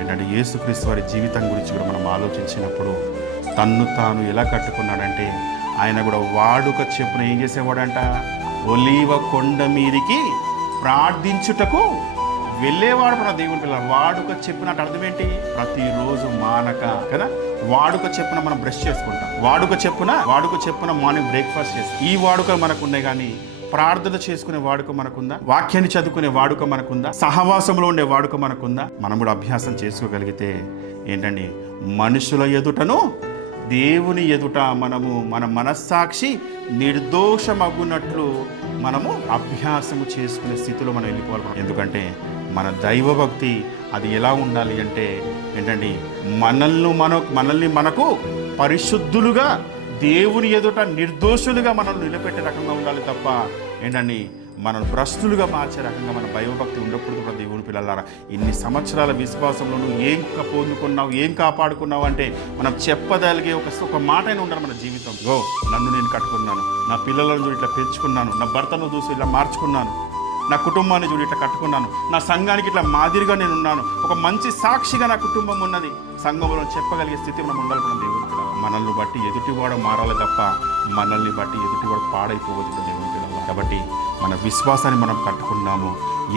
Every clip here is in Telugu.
ఏంటంటే యేసుక్రీస్తు వారి జీవితం గురించి కూడా మనం ఆలోచించినప్పుడు తన్ను తాను ఎలా కట్టుకున్నాడంటే ఆయన కూడా వాడుక చెప్పున ఏం చేసేవాడంట? ఒలీవ కొండ మీదికి ప్రార్థించుటకు వెళ్ళేవాడు మన దేవుని పిల్ల. వాడుక చెప్పినట్టు అర్థం ఏంటి? ప్రతిరోజు మానక కదా? వాడుక చెప్పున మనం బ్రష్ చేసుకుంటాం. వాడుక చెప్పున వాడుక చెప్పున మార్నింగ్ బ్రేక్ఫాస్ట్ చేస్తాం. ఈ వాడుక మనకు ఉన్నాయి కానీ ప్రార్థన చేసుకునే వాడుక మనకుందా? వాక్యాన్ని చదువుకునే వాడుక మనకుందా? సహవాసంలో ఉండే వాడుక మనకుందా? మనం కూడా అభ్యాసం చేసుకోగలిగితే ఏంటండి? మనుషుల ఎదుటను దేవుని ఎదుట మనము మన మనస్సాక్షి నిర్దోషమగునట్లు మనము అభ్యాసము చేసుకునే స్థితిలో మనం వెళ్ళిపోవాలి. ఎందుకంటే మన దైవభక్తి అది ఎలా ఉండాలి అంటే ఏంటండి? మనల్ని మన మనల్ని మనకు పరిశుద్ధులుగా దేవుని ఎదుట నిర్దోషులుగా మనల్ని నిలబెట్టే రకంగా ఉండాలి తప్ప ఏంటండి? మనం భ్రష్టులుగా మార్చే రకంగా మన భయభక్తి ఉండకూడదు కూడా దేవుని పిల్లలారా. ఇన్ని సంవత్సరాల విశ్వాసంలో నువ్వు ఏం పొందుకున్నావు ఏం కాపాడుకున్నావు అంటే మనం చెప్పదలిగే ఒక ఒక మాట అయినా ఉండాలి మన జీవితం. గో నన్ను నేను కట్టుకున్నాను. నా పిల్లలను చూసి ఇట్లా పెంచుకున్నాను. నా భర్తను చూసి ఇలా మార్చుకున్నాను. నా కుటుంబాన్ని చూడు ఇట్లా కట్టుకున్నాను. నా సంఘానికి ఇట్లా మాదిరిగా నేను ఉన్నాను. ఒక మంచి సాక్షిగా నా కుటుంబం ఉన్నది. సంఘంలో చెప్పగలిగే స్థితి మనం ఉండాలి మన దేవుడు. మనల్ని బట్టి ఎదుటివాడు మారాలి తప్ప మనల్ని బట్టి ఎదుటివాడు పాడైపోవద్దు దేవుని పిల్లలు కాబట్టి మన విశ్వాసాన్ని మనం కట్టుకున్నాము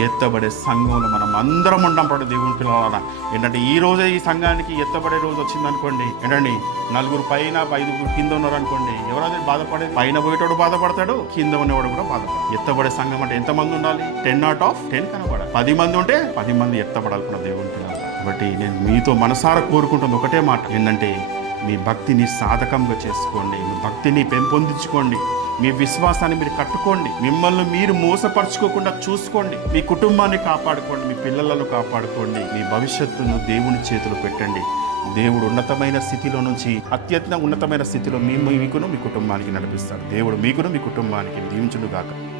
ఎత్తబడే సంఘంలో మనం అందరం ఉండం పడు దేవుని పిల్లల ఏంటంటే ఈ రోజే ఈ సంఘానికి ఎత్తబడే రోజు వచ్చింది అనుకోండి ఏంటండి? నలుగురు పైన ఐదుగురు కింద ఉన్నారు అనుకోండి ఎవరైతే బాధపడేది పైన పోయేటోడు బాధపడతాడు కింద ఉన్నవాడు కూడా బాధపడతాడు. ఎత్తబడే సంఘం అంటే ఎంతమంది ఉండాలి? టెన్ అవుట్ ఆఫ్ టెన్ కనబడాలి. పది మంది ఉంటే పది మంది ఎత్తబడాలి మన దేవుని పిల్లలు కాబట్టి నేను మీతో మనసారా కోరుకుంటుంది ఒకటే మాట. ఏంటంటే మీ భక్తిని సాధకంగా చేసుకోండి. మీ భక్తిని పెంపొందించుకోండి. మీ విశ్వాసాన్ని మీరు కట్టుకోండి. మిమ్మల్ని మీరు మోసపరుచుకోకుండా చూసుకోండి. మీ కుటుంబాన్ని కాపాడుకోండి. మీ పిల్లలను కాపాడుకోండి. మీ భవిష్యత్తును దేవుని చేతిలో పెట్టండి. దేవుడు ఉన్నతమైన స్థితిలో నుంచి అత్యంత ఉన్నతమైన స్థితిలో మీ మీకును మీ కుటుంబానికి నడిపిస్తాడు. దేవుడు మీకును మీ కుటుంబానికి దీవించుడుగాక గాక